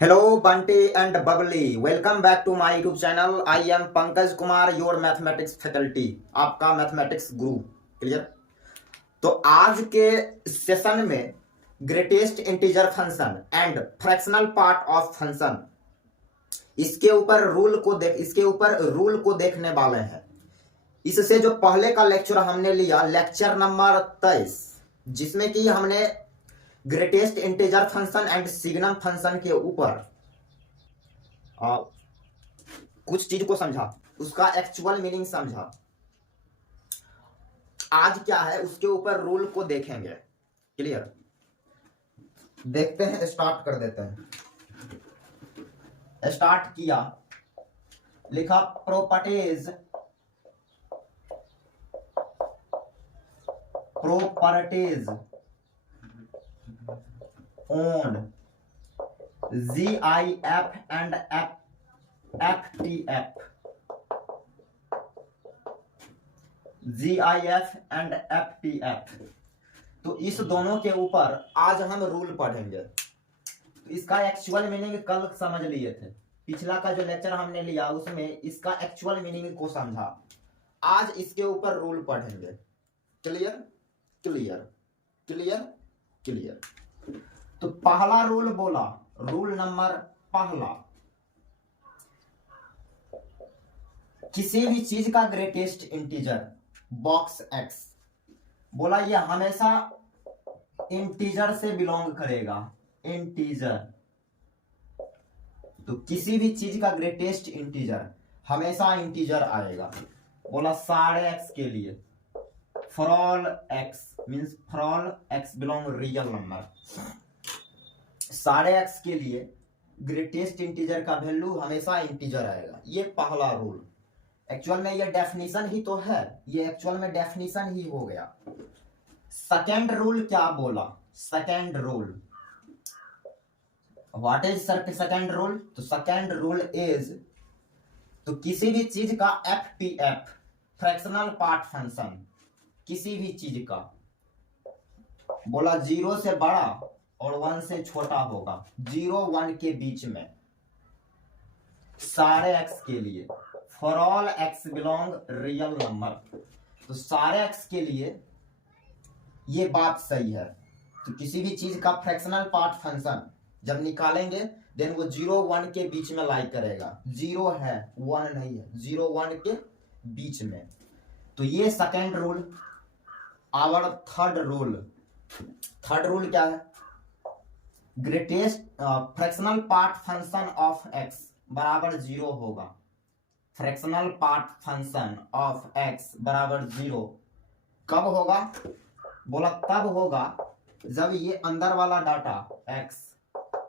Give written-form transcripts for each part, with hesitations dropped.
Hello, Bunty and Bubbly. Welcome back to my YouTube channel. I am Pankaj Kumar, your mathematics faculty, आपका mathematics गुरु। Clear. तो आज के session में greatest integer function and fractional part of function, इसके ऊपर rule को देखने वाले हैं। इससे जो पहले का लेक्चर हमने लिया, लेक्चर नंबर 23, जिसमें कि हमने greatest integer function and signum function के ऊपर कुछ चीज को समझा, उसका एक्चुअल मीनिंग समझा। आज क्या है, उसके ऊपर रूल को देखेंगे। क्लियर। देखते हैं, स्टार्ट कर देते हैं। स्टार्ट किया, लिखा properties on GIF and FTF, GIF and FTF। तो इस दोनों के ऊपर आज हम रूल पढ़ेंगे। तो इसका एक्चुअल मीनिंग कल समझ लिए थे। पिछला का जो लेक्चर हमने लिया उसमें इसका एक्चुअल मीनिंग को समझा। आज इसके ऊपर रूल पढ़ेंगे। Clear clear clear clear. तो पहला रूल बोला, रूल नंबर पहला, किसी भी चीज का ग्रेटेस्ट इंटीजर बॉक्स एक्स, बोला ये हमेशा इंटीजर से बिलोंग करेगा। इंटीजर, तो किसी भी चीज का ग्रेटेस्ट इंटीजर हमेशा इंटीजर आएगा। बोला सारे एक्स के लिए, for all x means for all x belong real number. सारे एक्स के लिए ग्रेटेस्ट इंटीजर का वैल्यू हमेशा इंटीजर आएगा। ये पहला रूल। एक्चुअल में ये डेफिनेशन ही तो है, ये एक्चुअल में डेफिनेशन ही हो गया। सेकेंड रूल क्या बोला? Second rule, what is second rule? तो सेकेंड रूल इज, तो किसी भी चीज का एफपीएफ फ्रैक्शनल पार्ट फंक्शन, किसी भी चीज का, बोला 0 से बड़ा और 1 से छोटा होगा, 0 1 के बीच में, सारे एक्स के लिए, for all x belong real number. तो सारे एक्स के लिए ये बात सही है। तो किसी भी चीज का फ्रैक्शनल पार्ट फंक्शन जब निकालेंगे देन वो 0 1 के बीच में लाई करेगा। 0 है, 1 नहीं है, 0 1 के बीच में। तो ये second rule. Our third rule, third rule क्या है? Greatest fractional part function of X बराबर 0 होगा। Fractional part function of X बराबर 0 कब होगा? बोला तब होगा जब ये अंदर वाला डाटा x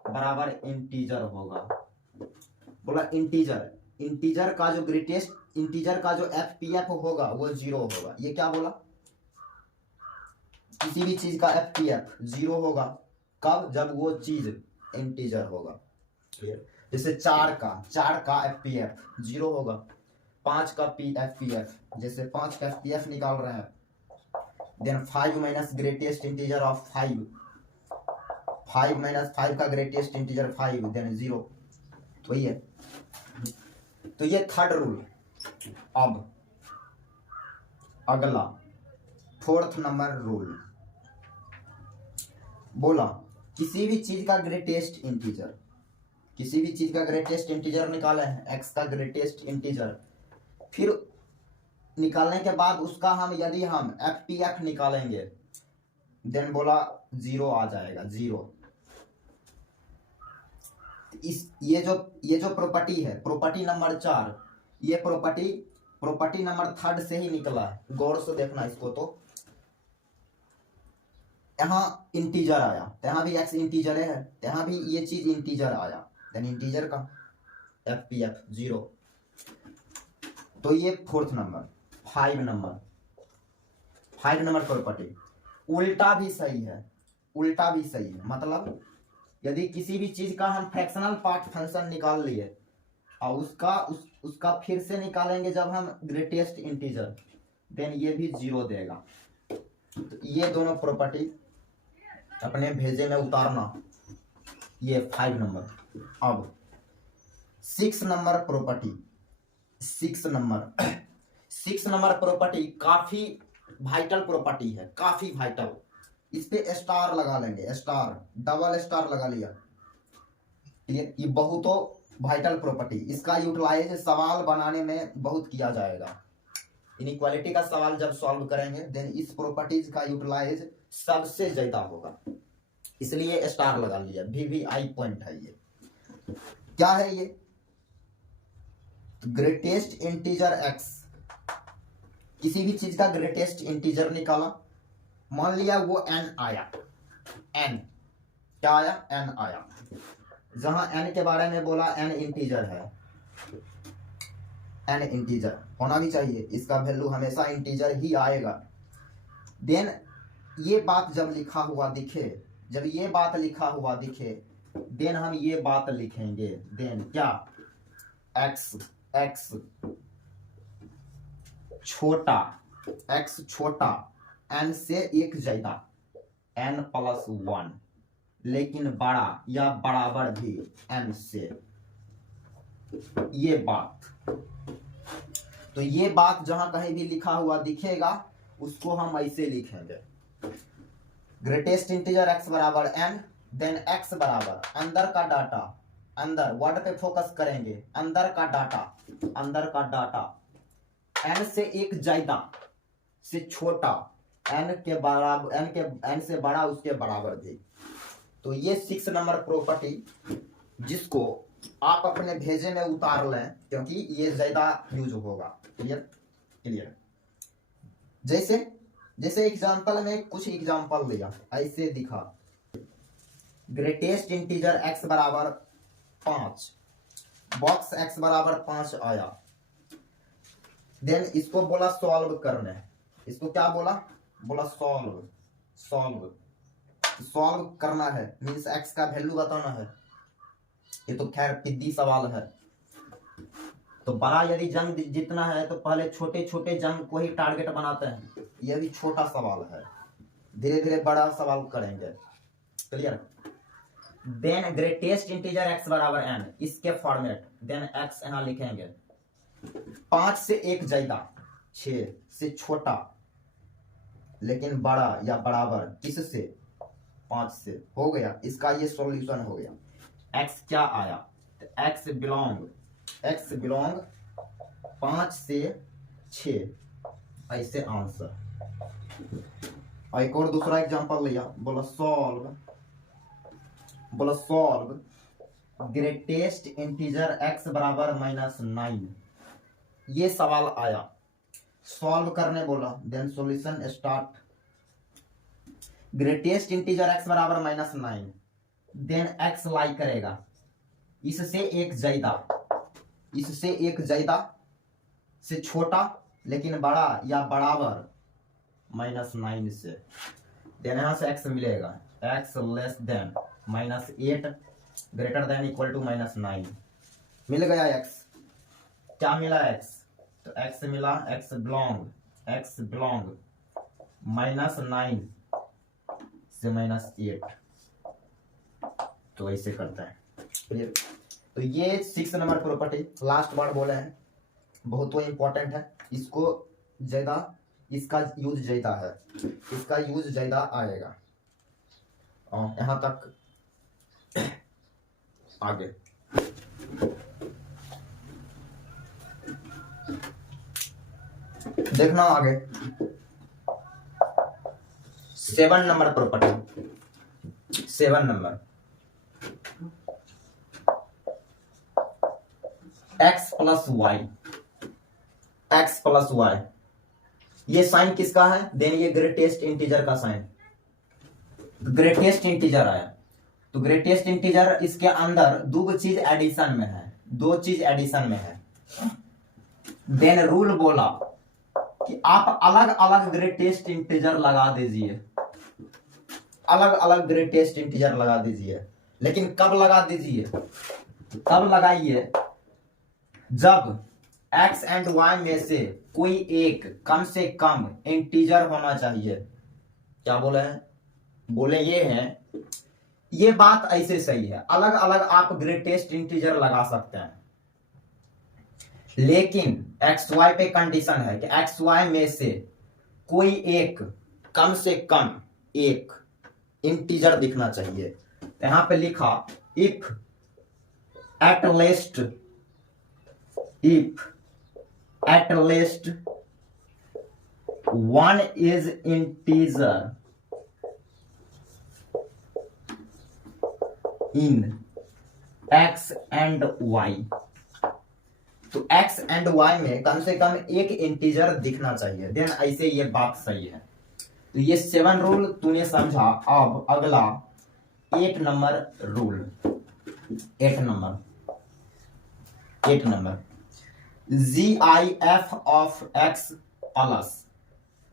बराबर इंटीजर होगा। बोला इंटीजर, इंटीजर का जो ग्रेटेस्ट इंटीजर का जो एफपीएफ होगा वो 0 होगा। ये क्या बोला? किसी भी चीज का एफपीएफ 0 होगा कब? जब वो चीज इंटीजर होगा। जैसे 4 का एफपीएफ 0 होगा। 5 का एफपीएफ, जैसे 5 का एफपीएफ निकाल रहे हैं, then 5 minus greatest integer of 5, 5 minus 5 का ग्रेटेस्ट इंटीजर 5, देन 0। तो ये, तो ये थर्ड रूल। अब अगला फोर्थ नंबर रूल, बोला किसी भी चीज का ग्रेटेस्ट इंटीजर, किसी भी चीज का ग्रेटेस्ट इंटीजर निकाले हैं, एक्स का ग्रेटेस्ट इंटीजर, फिर निकालने के बाद उसका हम यदि हम एफपीएफ निकालेंगे देन बोला 0 आ जाएगा। 0। इस ये जो प्रॉपर्टी है, प्रॉपर्टी नंबर 4, ये प्रॉपर्टी नंबर 3 से ही निकला है। गौर से देखना इसको। तो यहाँ इंटीजर आया, यहाँ भी एक्स इंटीजर है, यहाँ भी ये चीज इंटीजर आया, देन इंटीजर का एफपीएफ 0। तो ये फोर्थ नंबर। 5 नंबर प्रॉपर्टी उल्टा भी सही है, उल्टा भी सही है। मतलब यदि किसी भी चीज का हम फ्रैक्शनल पार्ट फंक्शन निकाल लिए और उसका फिर से निकालेंगे जब हम ग्रेटेस्ट इंटीजर, देन ये भी 0 देगा। तो ये दोनों प्रॉपर्टी अपने भेजे में उतारना। ये 5 नंबर। अब 6 नंबर प्रॉपर्टी, 6 नंबर प्रॉपर्टी काफी वाइटल प्रॉपर्टी है, काफी वाइटल। इस पे स्टार लगा लेंगे, स्टार, डबल स्टार लगा लिया। क्लियर? ये बहुतों वाइटल प्रॉपर्टी, इसका यूटिलाइज सवाल बनाने में बहुत किया जाएगा। इनइक्वालिटी का सवाल जब सॉल्व करेंगे देन इस प्रॉपर्टीज का यूटिलाइज सबसे ज्यादा होगा, इसलिए स्टार लगा लिया। VVI पॉइंट है ये। क्या है ये? ग्रेटेस्ट इंटीजर x, किसी भी चीज का ग्रेटेस्ट इंटीजर निकाला, मान लिया वो n आया, n क्या आया? n आया। जहां n के बारे में बोला n इंटीजर है, n इंटीजर होना भी चाहिए, इसका वैल्यू हमेशा इंटीजर ही आएगा। देन ये बात जब लिखा हुआ दिखे, जब ये बात लिखा हुआ दिखे देन हम ये बात लिखेंगे। देन क्या? x छोटा, x छोटा n से एक ज्यादा, n+1, लेकिन बड़ा या बराबर भी n से। ये बात, तो ये बात जहां कहीं भी लिखा हुआ दिखेगा उसको हम ऐसे लिखेंगे, ग्रेटेस्ट इंटीजर x बराबर n, देन x बराबर अंदर का डाटा, अंदर वर्ड पे फोकस करेंगे, अंदर का डाटा n से एक ज्यादा से छोटा, n के बराबर, n से बड़ा उसके बराबर भी। तो ये 6 नंबर प्रॉपर्टी जिसको आप अपने भेजे में उतार लें, क्योंकि ये ज्यादा यूज होगा। क्लियर? जैसे एग्जांपल में कुछ एग्जांपल लिया, ऐसे दिखा, ग्रेटेस्ट इंटीजर x बराबर 5, बॉक्स x बराबर 5 आया। देन इसको बोला सॉल्व करने, इसको क्या बोला? बोला सॉल्व करना है, मीन्स x का वैल्यू बताना है। ये तो खैर पिद्दी सवाल है, तो बड़ा यदि जंग जितना है तो पहले छोटे छोटे जंग को ही टारगेट बनाते हैं। यह भी छोटा सवाल है, धीरे धीरे बड़ा सवाल करेंगे। Clear? Then greatest integer x बराबर n, इसके फॉर्मेट, देन x यहां लिखेंगे, 5 से एक ज्यादा, 6 से छोटा लेकिन बड़ा या बराबर किससे? 5 से। हो गया, इसका ये सॉल्यूशन हो गया। x क्या आया? x बिलोंग 5 से 6, ऐसे आंसर। एक और दूसरा एग्जांपल लिया, बोला सॉल्व ग्रेटेस्ट इंटीजर x बराबर -9, ये सवाल आया, सॉल्व करने बोला, then solution start. Greatest integer x बराबर -9, देन x लाई करेगा इससे एक ज्यादा से छोटा लेकिन बड़ा या बराबर -9 से। देन यहां से x मिलेगा, x less than -8 greater than equal to -9। मिल गया x। क्या मिला x? तो x मिला, x बिलोंग -9 से -8। तो ऐसे करता है। क्लियर? तो ये 6 नंबर प्रॉपर्टी लास्ट वर्ड बोले हैं, बहुत इंपॉर्टेंट है, इसको ज्यादा, इसका यूज ज्यादा है, इसका यूज ज्यादा आएगा। और यहां तक आगे देखना, आगे 7 number property, 7 number, x plus Y, ये साइन किसका है? देन ये ग्रेटेस्ट इंटीजर का साइन, ग्रेटेस्ट इंटीजर आया। तो ग्रेटेस्ट इंटीजर, इसके अंदर दो चीज एडिशन में है, देन रूल बोला कि आप अलग अलग ग्रेटेस्ट इंटीजर लगा दीजिए, लेकिन कब लगा दीजिए? तब लगाइए जब x एंड y में से कोई एक कम से कम इंटीजर होना चाहिए। क्या बोले हैं? बोले ये हैं ये बात ऐसे सही है, अलग अलग आप ग्रेटेस्ट इंटीजर लगा सकते हैं, लेकिन एक्स वाई पे कंडीशन है कि एक्स वाई में से कोई एक, कम से कम एक इंटीजर दिखना चाहिए। तो यहां पे लिखा if at least one is integer in X and Y, तो एक्स एंड वाई में कम से कम एक इंटीजर दिखना चाहिए, देन ऐसे ये बात सही है। तो ये 7 रूल तूने समझा। अब अगला 8 number rule, 8 number GIF of x plus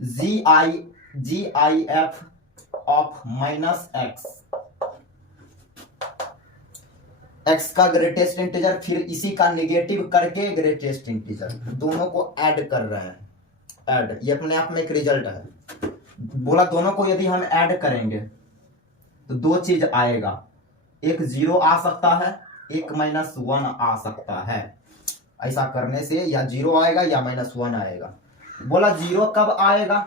GIF of minus x का ग्रेटेस्ट इंटीजर, फिर इसी का नेगेटिव करके ग्रेटेस्ट इंटीजर, दोनों को ऐड कर रहे हैं। ऐड ये अपने आप में एक रिजल्ट है। बोला दोनों को यदि हम ऐड करेंगे तो दो चीज आएगा, एक 0 आ सकता है, एक -1 आ सकता है। ऐसा करने से या 0 आएगा या -1 आएगा। बोला 0 कब आएगा,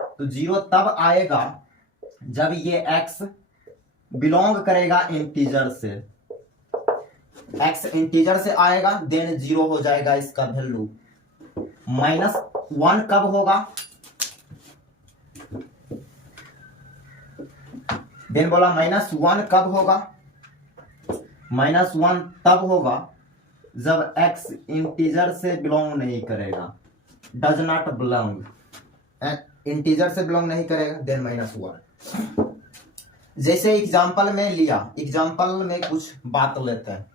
तो 0 तब आएगा जब ये x बिलोंग करेगा इंटीजर से। x इंटीजर से आएगा देन 0 हो जाएगा इसका वैल्यू। -1 कब होगा, देन बोला -1 कब होगा, -1 तब होगा जब x इंटीजर से बिलोंग नहीं करेगा, डज नॉट बिलोंग, इंटीजर से बिलोंग नहीं करेगा, देन -1। जैसे एग्जांपल में लिया, एग्जांपल में कुछ बात लेते हैं,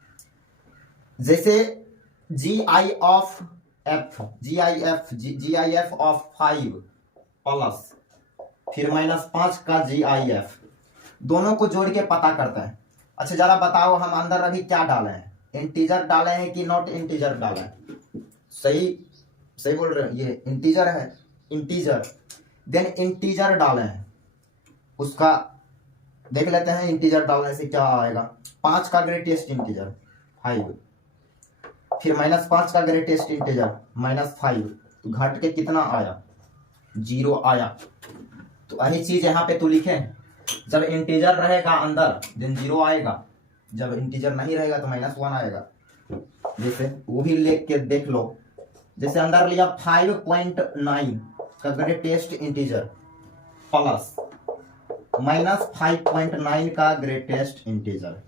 जैसे GIF ऑफ 5 प्लस फिर -5 का GIF, दोनों को जोड़ के पता करता है। अच्छा जरा बताओ हम अंदर अभी क्या डाले हैं, इंटीजर डाले हैं कि नॉट इंटीजर डाले हैं? सही बोल रहे हैं, ये इंटीजर है, इंटीजर। देन इंटीजर डाले हैं, उसका देख लेते हैं इंटीजर डालने से क्या आएगा। 5 का ग्रेटेस्ट इंटीजर 5, फिर -5 का ग्रेटेस्ट इंटीजर -5, तो घट के कितना आया, 0 आया। तो वही चीज यहाँ पे तू लिखे, जब इंटीजर रहेगा अंदर देन 0 आएगा, जब इंटीजर नहीं रहेगा तो -1 आएगा। जैसे वो भी लिख के देख लो, जैसे अंदर लिया 5.9 का ग्रेटेस्ट इंटीजर प्लस -5.9 का ग्रेटेस्ट इंटीजर।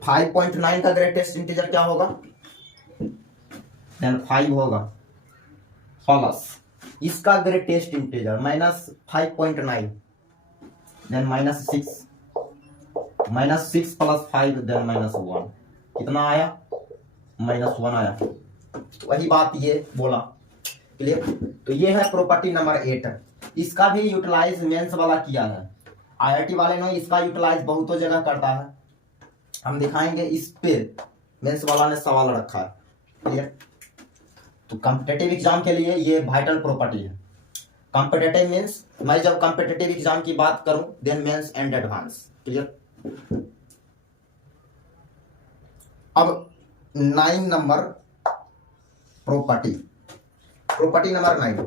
5.9 का ग्रेटेस्ट इंटीजर क्या होगा, देन 5 होगा, प्लस इसका greatest integer -5.9 then -6 plus 5 then -1, कितना आया, -1 आया। तो वही बात ये बोला, क्लियर। तो ये है प्रॉपर्टी नंबर 8। इसका भी यूटिलाइज मेंस वाला किया है, IIT वाले ने इसका यूटिलाइज बहुतों जगह करता है, हम दिखाएंगे। इस पे मेंस वाला ने सवाल रखा है, क्लियर। तो कॉम्पिटिटिव एग्जाम के लिए ये वाइटल प्रॉपर्टी है। कॉम्पिटिटिव मींस, मैं जब कॉम्पिटिटिव एग्जाम की बात करूं then mains and advance, clear. अब 9 नंबर प्रॉपर्टी नंबर 9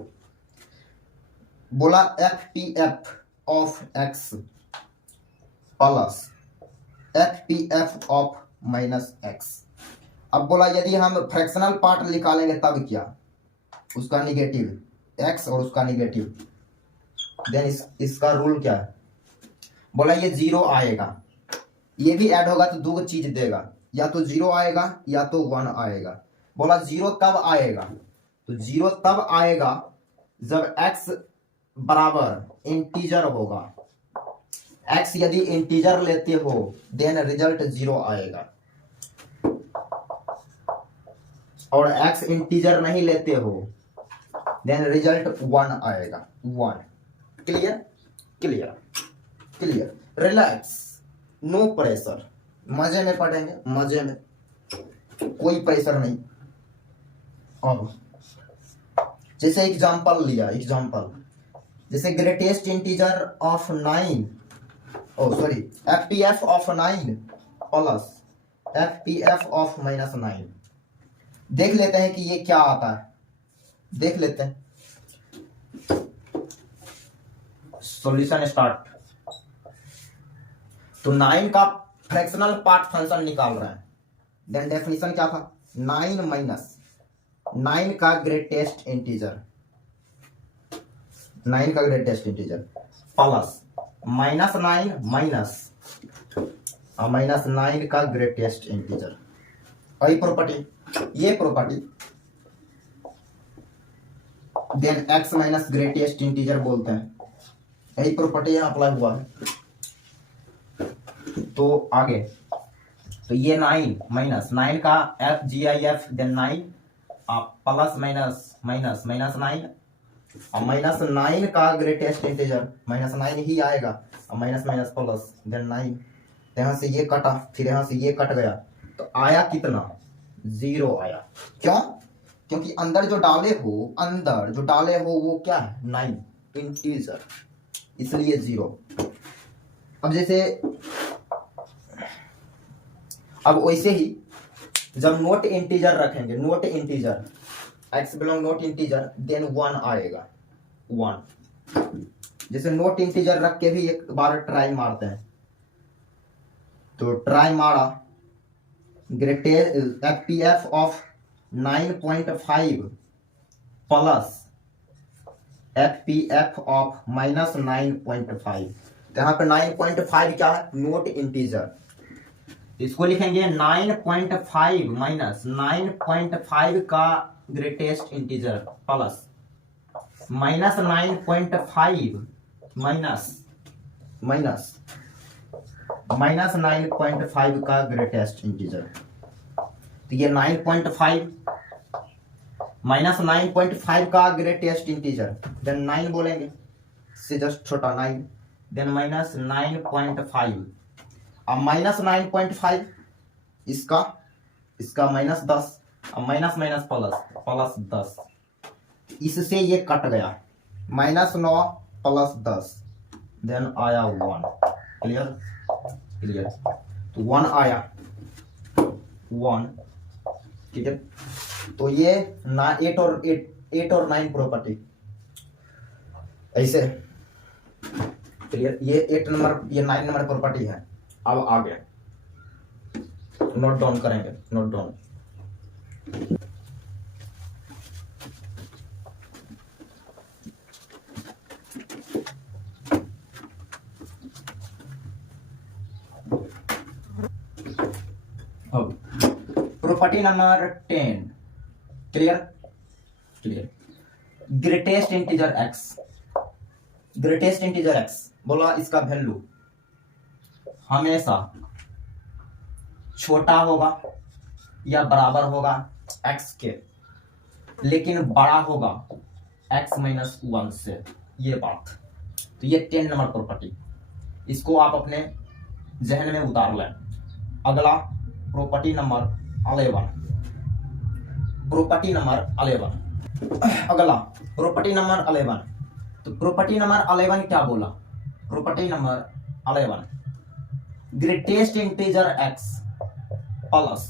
बोला FPF of x plus FPF of -x। अब बोला यदि हम फ्रैक्शनल पार्ट निकालेंगे तब क्या, उसका निगेटिव x और उसका निगेटिव, देन इसका रूल क्या है, बोला ये 0 आएगा, ये भी ऐड होगा तो दो चीज देगा, या तो 0 आएगा या तो 1 आएगा। बोला 0 कब आएगा, तो 0 तब आएगा जब x बराबर इंटीजर होगा। x यदि इंटीजर लेते हो देन रिजल्ट 0 आएगा, और x इंटीजर नहीं लेते हो देन रिजल्ट 1 आएगा, 1। क्लियर, रिलैक्स, नो प्रेशर, मजे में पढ़ेंगे, मजे में, कोई प्रेशर नहीं। अब जैसे एग्जांपल लिया, जैसे greatest integer of 9 oh sorry, FPF of 9 plus FPF of -9। देख लेते हैं कि ये क्या आता है, देख लेते हैं। Solution start. तो 9 का फ्रैक्शनल पार्ट फंक्शन निकाल रहे हैं। देन डेफिनेशन क्या था, 9 माइनस 9 का ग्रेटेस्ट इंटीजर, 9 का ग्रेटेस्ट इंटीजर प्लस -9 माइनस -9 का ग्रेटेस्ट इंटीजर। और ये property then x minus greatest integer बोलते हैं। यही प्रॉपर्टी यहाँ अप्लाई हुआ है। तो आगे, तो ये 9 माइनस 9 का FGIF देन 9 प्लस माइनस -9 और -9 का ग्रेटेस्ट इंटीजर -9 ही आएगा और माइनस प्लस देन 9। यहाँ से ये कटा, फिर यहाँ से ये कट गया, तो आया कितना, 0 आया। क्यों? क्योंकि अंदर जो डाले हो वो क्या है, 9 इंटीजर, इसलिए 0। अब जैसे, अब वैसे ही जब नोट इंटीजर रखेंगे, not integer x belong not integer, then 1 आएगा, 1। जैसे नोट इंटीजर रख के भी एक बार ट्राई मारते हैं, तो ट्राई मारा, greatest FPF of 9.5 plus FPF of -9.5। तो यहाँ पे 9.5 क्या है, नोट इंटीजर। इसको लिखेंगे 9.5 माइनस 9.5 का ग्रेटेस्ट इंटीजर प्लस -9.5 माइनस -9.5 का ग्रेटेस्ट इंटीजर। तो ये 9.5 माइनस 9.5 का ग्रेटेस्ट इंटीजर, देन 9 बोलेंगे, से जस्ट छोटा 9, देन माइनस 9.5 अब -9.5 इसका -10 अब माइनस प्लस 10, इससे ये कट गया, -9 प्लस 10, देन आया 1। क्लियर। तो 1 आया, 1, ठीक है। तो ये 8 और 9 प्रॉपर्टी ऐसे, क्लियर। ये 8 नंबर, ये 9 नंबर प्रॉपर्टी है। अब आगे नोट डाउन करेंगे, नोट डाउन। अब property number 10, clear. Greatest integer x बोला, इसका वैल्यू हमेशा छोटा होगा या बराबर होगा x के, लेकिन बड़ा होगा x माइनस 1 से, ये बात। तो ये 10 नंबर प्रॉपर्टी, इसको आप अपने जहन में उतार लें। अगला प्रॉपर्टी नंबर 11, अगला प्रॉपर्टी नंबर 11। तो प्रॉपर्टी नंबर 11 क्या बोला, property number 11, greatest integer x plus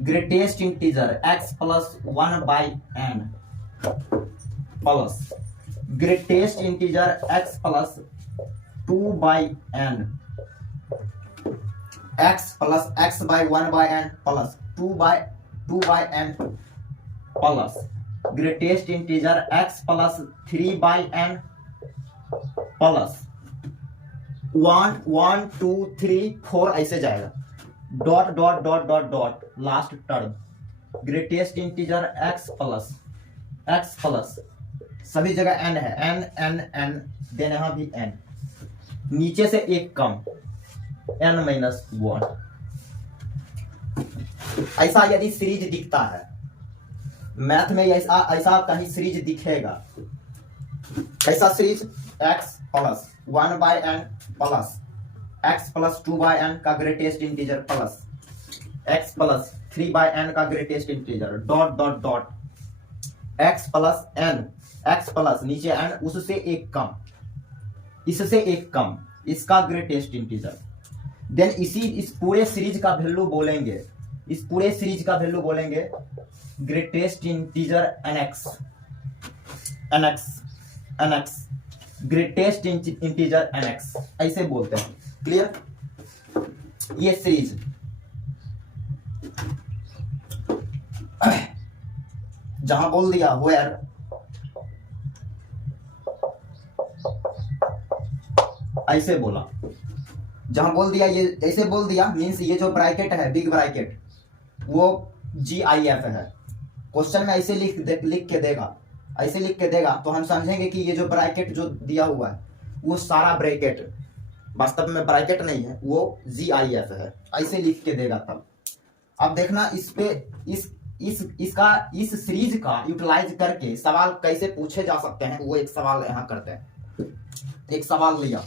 greatest integer x plus 1/n plus greatest integer x plus 2/n, x plus x by 1/n plus 2/n plus greatest integer x plus 3/n plus 1 1 2 3 4 ऐसे जाएगा, dot dot dot dot dot, last term greatest integer x plus सभी जगह n है, n then यहां भी n, नीचे से एक कम n माइनस 1। ऐसा यदि सीरीज दिखता है मैथ में, ऐसा कहीं सीरीज दिखेगा, कैसा series, x plus 1/n plus x plus 2/n का greatest integer plus x plus 3/n का greatest integer, dot dot dot, x plus n, x plus नीचे n, उससे एक कम, इससे एक कम, इसका ग्रेटेस्ट इंटीजर। देन इस पूरे सीरीज का वैल्यू बोलेंगे, इस पूरे सीरीज का वैल्यू बोलेंगे greatest integer nx, greatest integer nx, ऐसे बोलते हैं। क्लियर? ये सीरीज जहां बोल दिया वेयर ऐसे बोला, जहां बोल दिया ये ऐसे बोल दिया, मीन्स ये जो ब्रैकेट है बिग ब्रैकेट वो GIF है। क्वेश्चन में ऐसे लिख के देगा, ऐसे लिख के देगा तो हम समझेंगे कि ये जो ब्रैकेट जो दिया हुआ है वो सारा ब्रैकेट वास्तव में ब्रैकेट नहीं है, वो GIF है, ऐसे लिख के देगा तब। अब देखना इस पे इस सीरीज का यूटिलाइज करके सवाल कैसे पूछे जा सकते हैं, वो एक सवाल यहाँ करते हैं। एक सवाल लिया,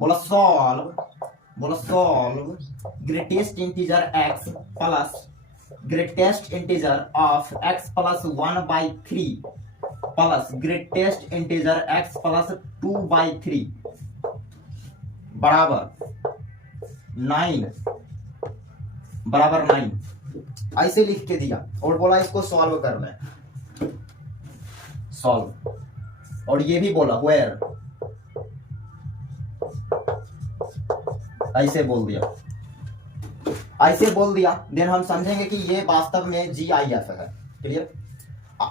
बोला solve greatest integer x plus greatest integer of x plus 1/3 plus greatest integer x plus 2/3 बराबर 9 ऐसे लिख के दिया और बोला इसको सॉल्व कर ले, सॉल्व। और ये भी बोला वेयर, ऐसे बोल दिया, ऐसे बोल दिया। देन हम समझेंगे कि ये वास्तव में GIF है। क्लियर?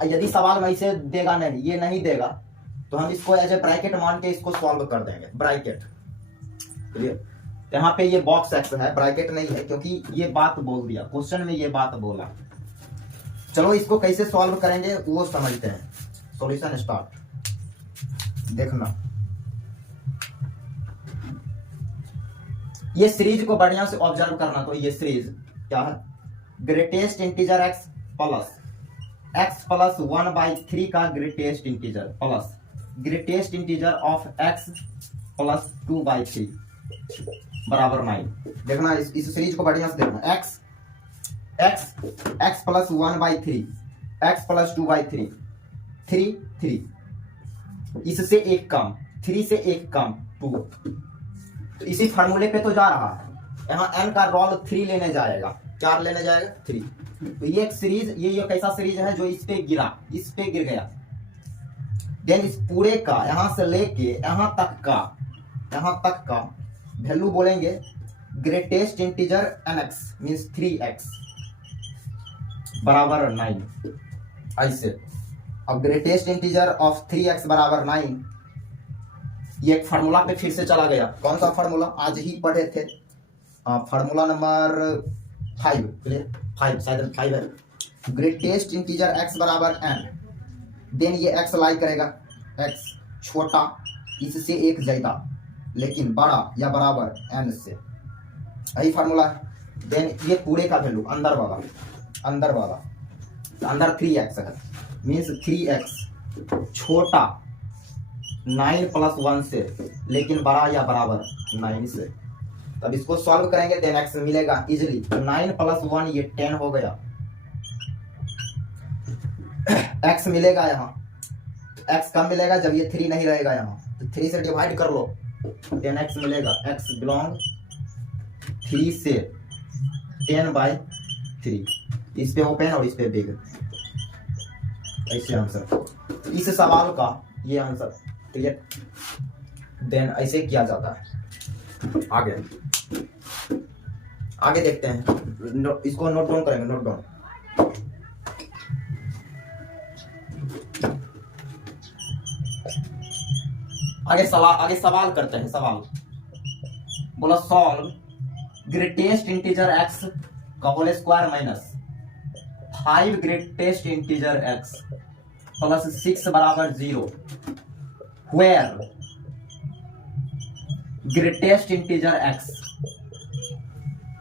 यदि सवाल में ऐसे देगा नहीं, ये नहीं देगा, तो हम इसको एज ए ब्रैकेट मान के इसको सॉल्व कर देंगे, ब्रैकेट। क्लियर? यहाँ पे ये बॉक्स एक्स है, ब्रैकेट नहीं है, क्योंकि ये बात बोल दिया, क्वेश्चन में ये बात बोला। चलो इसको कैसे सॉल्व करेंगे वो समझते हैं। Solution start. देखना ये सीरीज को बढ़िया से ऑब्जर्व करना। तो ये सीरीज क्या है? ग्रेटेस्ट इंटीजर x प्लस 1/3 का greatest integer plus greatest integer of x plus 2/3 बराबर 9। देखना इस सीरीज को बढ़िया से देखना। x प्लस 1/3 x प्लस 2/3 3 इससे एक कम, 3 से एक कम 2, तो इसी फार्मूले पे तो जा रहा है। यहाँ n का रोल 3 लेने जाएगा, 4 लेने जाएगा 3। तो ये एक सीरीज, ये कैसा सीरीज है जो इस पे गिर गया। देन इस पूरे का यहां से लेके यहां तक का वैल्यू बोलेंगे greatest integer nx means 3x बराबर 9 ऐसे। अब ग्रेटेस्ट इंटीजर ऑफ 3x बराबर 9, ये एक फार्मूला पे फिर से चला गया। कौन सा फार्मूला? आज ही पढ़े थे, फार्मूला नंबर 5। क्लियर? 5 शायद 5 है। ग्रेटेस्ट इंटीजर x बराबर n, देन ये x लाई करेगा, x छोटा इससे एक ज्यादा लेकिन बड़ा या बराबर n से, यही फार्मूला है। देन ये पूरे का वैल्यू अंदर वाला अंदर 3x है, मीन्स 3x छोटा 9 प्लस 1 से लेकिन बड़ा या बराबर 9 से। तब इसको सॉल्व करेंगे, देन x मिलेगा इजिली। 9 प्लस 1 ये 10 हो गया, x मिलेगा यहाँ। x कम मिलेगा जब ये 3 नहीं रहेगा यहाँ, तो 3 से डिवाइड कर लो, देन x मिलेगा। x बिलोंग 3 से 10/3, इस पे ओपन और इस पे बिग, ऐसे आंसर। इस सवाल का ये आंसर। क्लियर? देन ऐसे किया जाता है। आगे देखते हैं, इसको नोट डाउन करेंगे, नोट डाउन। आगे सवाल करते हैं। सवाल बोला सॉल्व ग्रेटेस्ट इंटीजर x का whole square minus 5 greatest integer x plus 6 बराबर 0 where greatest integer x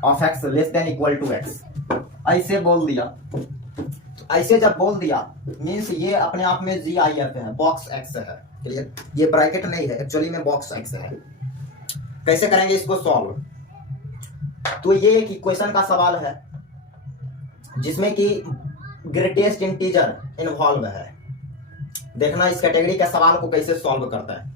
of x less than equal to x। ऐसे बोल दिया, ऐसे जब बोल दिया मीन्स ये अपने आप में GIF है, बॉक्स x है। क्लियर? ये ब्रैकेट नहीं है, एक्चुअली में बॉक्स x है। कैसे करेंगे इसको सॉल्व? तो ये एक इक्वेशन का सवाल है जिसमें कि ग्रेटेस्ट इंटीजर इन्वॉल्व है। देखना इस कैटेगरी का सवाल को कैसे सॉल्व करता है।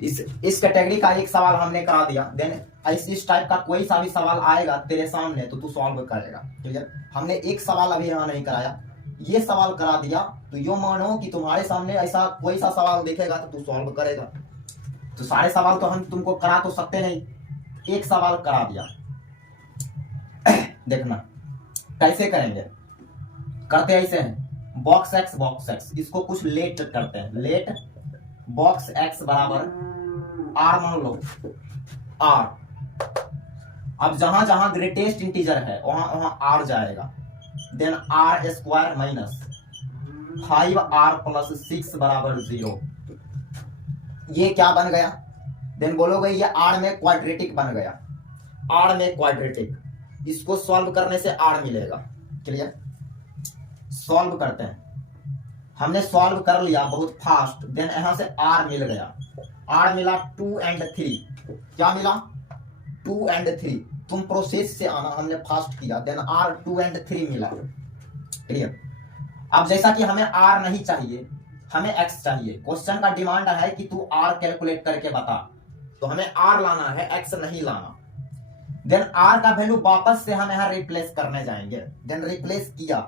इस कैटेगरी का एक सवाल हमने करा दिया। देन इस टाइप का कोई सा भी सवाल आएगा तेरे सामने तो तू सॉल्व करेगा। क्लियर? हमने एक सवाल अभी यहाँ नहीं कराया, ये सवाल करा दिया तो यो मानो कि तुम्हारे सामने ऐसा कोई सा सवाल देखेगा तो तू सॉल्व करेगा। तो सारे सवाल तो हम तुमको करा तो सकते नहीं, एक सवाल करा दिया। देखना कैसे करेंगे, करते ऐसे हैं, बॉक्स एक्स इसको कुछ लेट करते हैं। लेट बॉक्स एक्स बराबर आर मान लो, आर। अब जहां जहां ग्रेटेस्ट इंटीजर है वहां वहां आर जाएगा। Then R square minus 5r plus 6 बराबर 0। ये क्या बन गया? देन बोलोगे ये आर में क्वाड्रेटिक बन गया। आर में क्वाड्रेटिक, इसको सॉल्व करने से आर मिलेगा। क्लियर? सॉल्व करते हैं, हमने सॉल्व कर लिया बहुत फास्ट। देन यहां से आर मिल गया। आर मिला 2 और 3। क्या मिला? 2 और 3। तुम प्रोसेस से आना, हमने फास्ट किया। देन आर 2 और 3 मिला। क्लियर? अब जैसा कि हमें आर नहीं चाहिए, हमें एक्स चाहिए। क्वेश्चन का डिमांड है कि तू आर कैलकुलेट करके बता, तो हमें आर लाना है, एक्स नहीं लाना। देन आर का वैल्यू वापस से हम यहां रिप्लेस करने जाएंगे। देन रिप्लेस किया,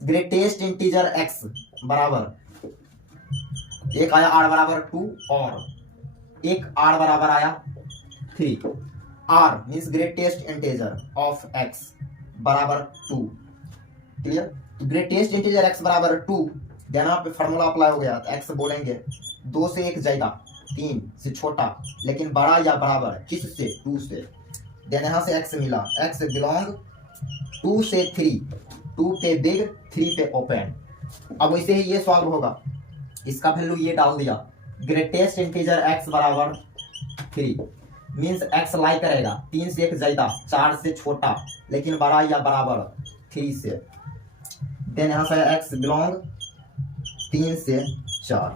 ग्रेटेस्ट इंटीजर एक्स बराबर एक आया आर बराबर 2 और एक आर बराबर आया 3। R means greatest integer of X बराबर 2। क्लियर? ग्रेटेस्ट इंटीजर एक्स बराबर 2। देन यहाँ पे फॉर्मूला अप्लाई हो गया, तो एक्स बोलेंगे 2 से 1 ज्यादा, 3 से छोटा लेकिन बड़ा या बराबर, किस से? 2 से। देन यहाँ से एक्स मिला, एक्स बिलोंग 2 से 3, 2 पे बिग 3 पे ओपन। अब वैसे ही ये सॉल्व होगा, इसका वैल्यू ये डाल दिया, ग्रेटेस्ट इंटीजर एक्स बराबर 3 मीन्स एक्स लाई करेगा 3 से 1 ज्यादा, 4 से छोटा लेकिन बड़ा या बराबर 3 से। देन यहाँ से एक्स बिलोंग 3 से 4।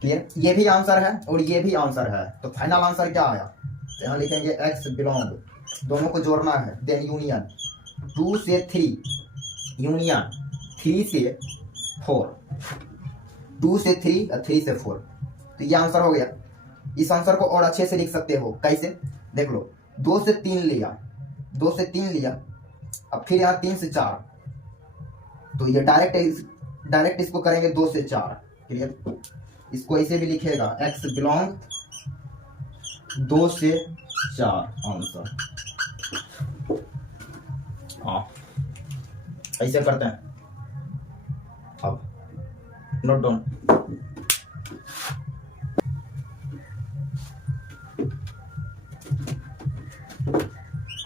क्लियर? ये भी आंसर है और ये भी आंसर है, तो फाइनल आंसर क्या आया? तो यहाँ लिखेंगे एक्स बिलोंग, दोनों को जोड़ना है। देन यूनियन 2 से 3 यूनियन 3 से 4, 2 से 3 और 3 से 4। तो ये आंसर हो गया। इस आंसर को और अच्छे से लिख सकते हो, कैसे? देख लो, 2 से 3 लिया, 2 से 3 लिया, अब फिर यहाँ 3 से 4, तो ये डायरेक्ट इसको करेंगे 2 से 4। क्लियर? इसको ऐसे भी लिखेगा, एक्स बिलोंग 2 से 4 आंसर। हाँ, ऐसे करते हैं। अब नोट डाउन,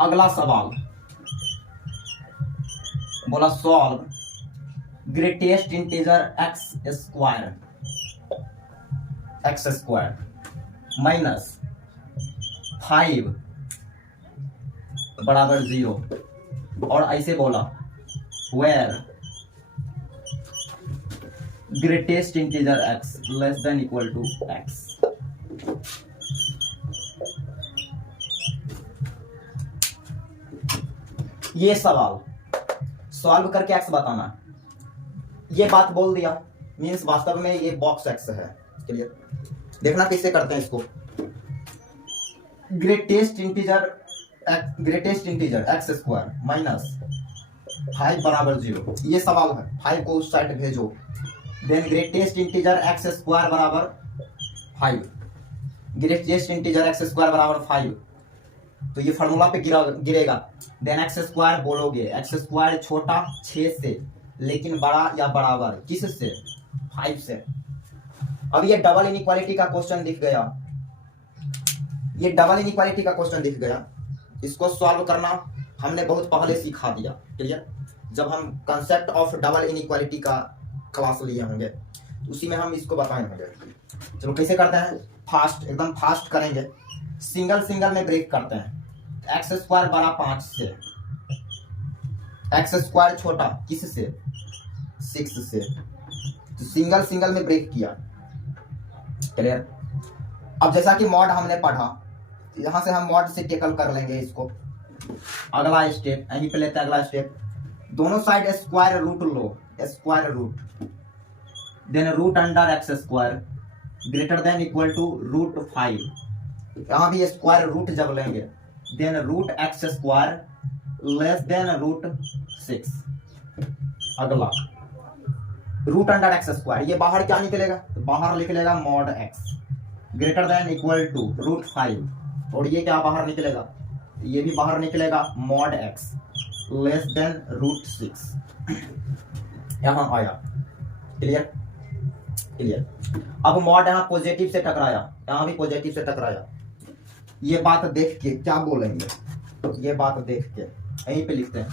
अगला सवाल बोला solve greatest integer X square minus 5 बराबर 0। और ऐसे बोला where greatest integer X less than equal to X. ये सवाल सॉल्व करके एक्स बताना, ये बात बोल दिया मीन्स वास्तव में ये बॉक्स एक्स है। क्लियर? देखना कैसे करते हैं इसको। Greatest integer X square minus 5 बराबर 0, ये सवाल है। 5 को उस साइड भेजो। Then greatest integer X square बराबर 5, ग्रेटेस्ट इंटीजर एक्स स्क्वायर बराबर 5, तो ये फार्मूला पे गिरेगा। देन एक्स स्क्वायर बोलोगे, एक्स स्क्वायर छोटा 6 से लेकिन बड़ा या बराबर, किस से? 5 से। अब ये डबल इनइक्वालिटी का क्वेश्चन दिख गया, ये डबल इनइक्वालिटी का क्वेश्चन दिख गया। इसको सॉल्व करना हमने बहुत पहले सिखा दिया। क्लियर? जब हम कंसेप्ट ऑफ डबल इनइक्वालिटी का क्लास लिए होंगे उसी में हम इसको बताए होंगे। चलो कैसे करते हैं, फास्ट, एकदम फास्ट करेंगे। सिंगल सिंगल में ब्रेक करते हैं। एक्स स्क्वायर बड़ा 5 से, एक्स स्क्वायर छोटा किस से? 6 से। तो सिंगल सिंगल में ब्रेक किया। क्लियर? अब जैसा कि मॉड हमने पढ़ा, यहां से हम मॉड से टेकल कर लेंगे इसको। अगला स्टेप यहीं पे लेते हैं। अगला स्टेप, दोनों साइड स्क्वायर रूट लो, square root, then root under X square greater than equal to root 5, यहाँ भी स्क्वायर रूट जब लेंगे then root X square less than root 6। अगला रूट अंडर एक्स स्क्वायर, ये बाहर क्या निकलेगा, तो बाहर निकलेगा mod X greater than equal to root 5, और ये क्या बाहर निकलेगा, ये भी बाहर निकलेगा mod X less than root 6। यहां आया, क्लियर क्लियर। अब मॉड यहाँ पॉजिटिव से टकराया, यहाँ भी पॉजिटिव से टकराया, ये बात देख के क्या बोलेंगे, ये बात देख के यहीं पे लिखते हैं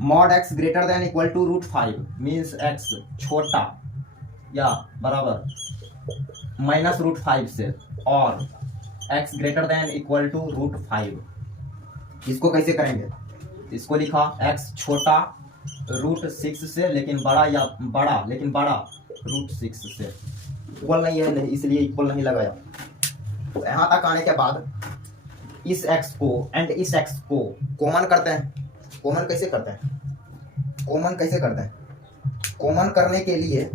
mod X greater than equal to root 5 means X छोटा या बराबर माइनस रूट 5 से, और X greater than equal to root 5। इसको कैसे करेंगे, इसको लिखा एक्स छोटा रूट 6 से लेकिन बड़ा, या बड़ा लेकिन बड़ा रूट 6 से, इक्वल नहीं है इसलिए इक्वल नहीं लगाया। तो यहाँ तक आने के बाद इस x को एंड इस x को कॉमन करते हैं। कॉमन कैसे करते हैं, कॉमन कैसे करते हैं, कॉमन करने के लिए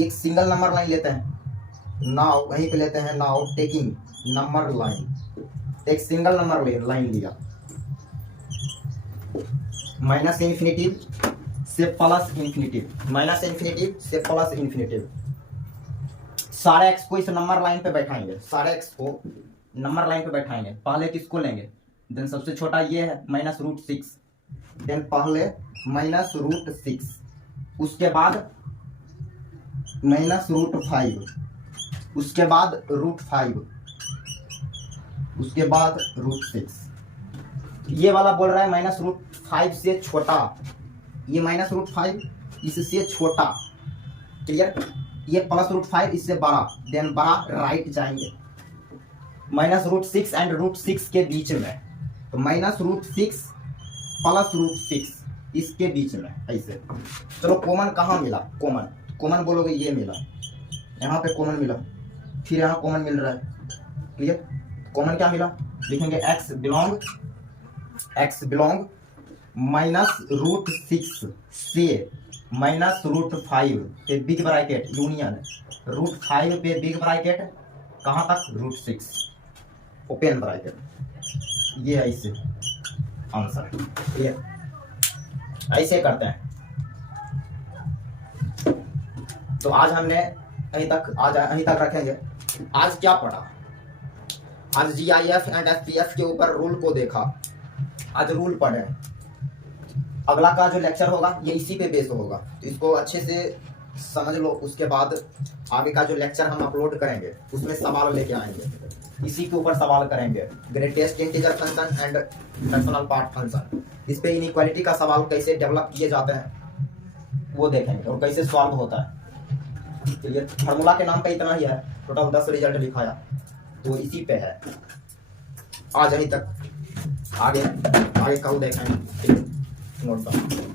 एक सिंगल नंबर लाइन लेते हैं। नाउ वहीं पे लेते हैं, नाउ टेकिंग नंबर लाइन, एक सिंगल नंबर लाइन लिया, माइनस इन्फिनिटिव से प्लस इन्फिनिटिव, माइनस इन्फिनिटिव से प्लस इन्फिनिटिव। सारे x को इस नंबर लाइन पे बैठाएंगे, सारे x को नंबर लाइन पे बैठाएंगे। पहले किसको लेंगे, देन सबसे छोटा ये है माइनस रूट 6, देन पहले माइनस रूट 6, उसके बाद माइनस रूट 5, उसके बाद रूट 5, उसके बाद रूट 6। ये वाला बोल रहा है माइनस रूट 5 से छोटा, ये माइनस रूट 5 इससे छोटा, क्लियर। ये प्लस रूट 5 इससे बड़ा, देन बड़ा राइट जाएंगे माइनस रूट 6 एंड रूट 6 के बीच में, तो माइनस रूट 6 प्लस रूट 6 इसके बीच में ऐसे। चलो कॉमन कहाँ मिला, कॉमन कॉमन बोलोगे ये मिला, यहाँ पे कॉमन मिला, फिर यहाँ कॉमन मिल रहा है, क्लियर। कॉमन क्या मिला, लिखेंगे x बिलोंग माइनस रूट 6 से माइनस रूट 5 पे बिग ब्रैकेट यूनियन रूट 5 पे बिग ब्रैकेट कहाँ तक, रूट 6 ओपन ब्रैकेट। ये ऐसे आंसर, ये ऐसे करते हैं। तो आज हमने यहीं तक रखेंगे। आज क्या पढ़ा, आज GIF एंड FPF के ऊपर रूल को देखा, आज रूल पढ़े। अगला का जो लेक्चर होगा ये इसी पे बेस होगा, तो इसको अच्छे से समझ लो। उसके बाद आगे का जो लेक्चर हम अपलोड करेंगे उसमें सवाल लेके आएंगे, इसी के ऊपर सवाल करेंगे। Greatest integer function and fractional part function, इस पे इनइक्वालिटी का सवाल कैसे डेवलप किए जाते हैं वो देखेंगे, और कैसे सॉल्व होता है। तो ये फार्मूला के नाम पे इतना ही है, टोटल 10 रिजल्ट लिखाया, तो इसी पे है। आज यहीं तक, आगे कल देखेंगे। Note down.